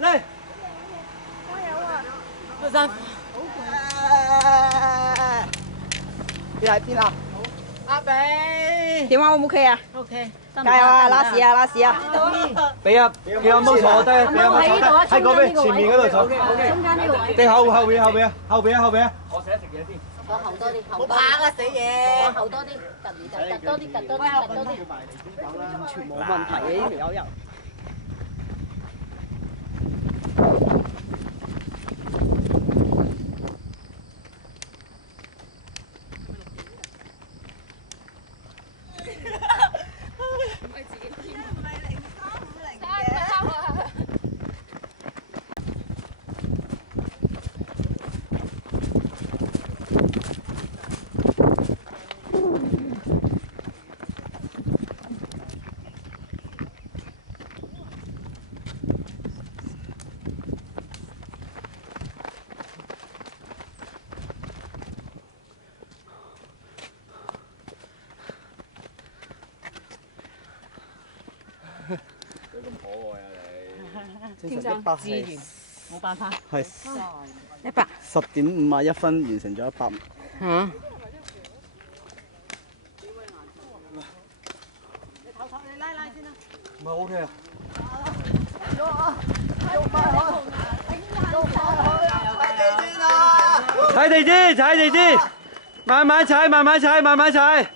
嚟！加油啊！阿生，你喺邊啊？阿比，點啊？好唔 OK 啊 ？OK，加油啊！拉屎啊！拉屎啊！俾阿毛坐低，俾阿毛坐低，喺嗰邊前面嗰度坐。中間呢個位。定後邊啊！後邊啊！我食一食嘢先。個後多啲，後好怕啊！死嘢！個後多啲，趌多啲，趌多啲，趌多啲。完全冇問題嘅呢條友又。天生資源冇辦法。係100。10.51分完成咗100。嚇！你拉先啦。唔係 OK 啊！踩地先，慢慢踩，慢慢踩。